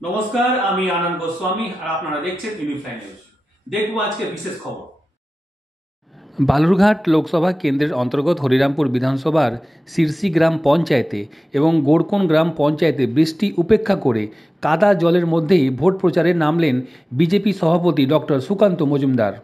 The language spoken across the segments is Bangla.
নমস্কার, আমি আনন্দ গোস্বামী আর আপনারা দেখছেন ইউনিফ্লাই নিউজ। দেখব আজকে বিশেষ খবর। বালুরঘাট লোকসভা কেন্দ্রের অন্তর্গত হরিরামপুর বিধানসভার সিরসি গ্রাম পঞ্চায়েতে এবং গোড়কোণ গ্রাম পঞ্চায়েতে বৃষ্টি উপেক্ষা করে কাদা জলের মধ্যেই ভোট প্রচারে নামলেন বিজেপি সভাপতি ডক্টর সুকান্ত মজুমদার।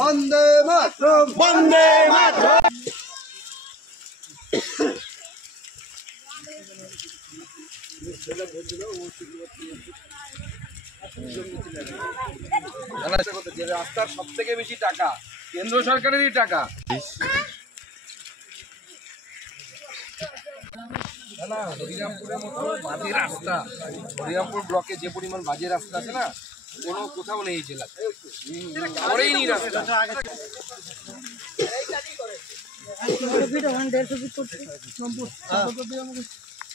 বন্দে মাতরম, বন্দে মাতরম। রাস্তার সব থেকে বেশি টাকা কেন্দ্র সরকারেরই টাকা। হরিরামপুরের মতো বাজে রাস্তা, হরিরামপুর ব্লকে যে পরিমাণ বাজে রাস্তা আছে না, কোনো কোথাও নেই জেলাতে, করেই নি রাস্তা।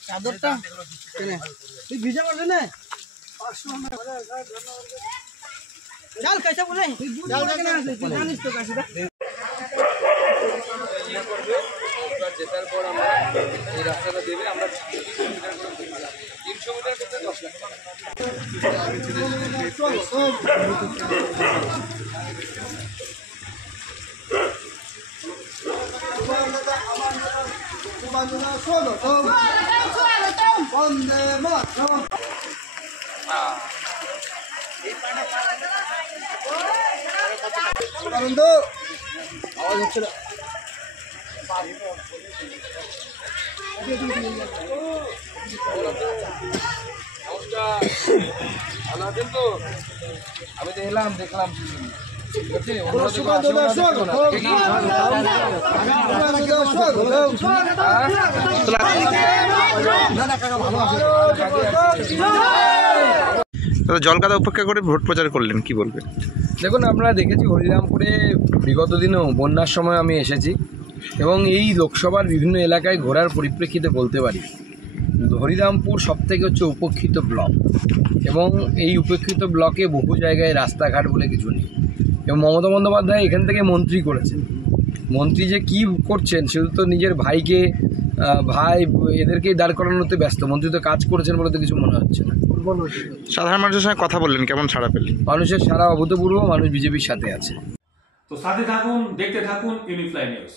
চাদরটা ভিজা করবে না চাল कैसे बोले चाल জানিস তো কাছে জেতার পর আমরা এই রাস্তাটা দেবে, আমরা 300 মিটার করতে 10 লাখ টাকা। বন্দে মাতরম। আনন্দ আওয়াজ হচ্ছে না। ভালো আছেন তো? আমি তো এলাম, দেখলাম জল কাদা উপেক্ষা করে ভোট প্রচার করলেন, কি বলবেন? দেখুন, আমরা দেখেছি হরিরামপুরে বিগত দিনেও বন্যার সময় আমি এসেছি এবং এই লোকসভার বিভিন্ন এলাকায় ঘোরার পরিপ্রেক্ষিতে বলতে পারি হরিরামপুর সবথেকে হচ্ছে উপেক্ষিত ব্লক এবং এই উপেক্ষিত ব্লকে বহু জায়গায় রাস্তাঘাট বলে কিছু নেই এবং মমতা বন্দ্যোপাধ্যায় এখান থেকে মন্ত্রী করেছেন। মন্ত্রী যে কী করছেন, শুধু তো নিজের ভাইকে ভাই এদেরকেই দাঁড় করানোতে ব্যস্ত। মন্ত্রী তো কাজ করেছেন বলে তো কিছু মনে হচ্ছে না। সাধারণ মানুষের সঙ্গে কথা বললেন, কেমন সাড়া পেলেন? মানুষের সারা অভূতপূর্ব, মানুষ বিজেপির সাথে আছে। তো সাথে থাকুন, দেখতে থাকুন ইউনিফ্লাই নিউজ।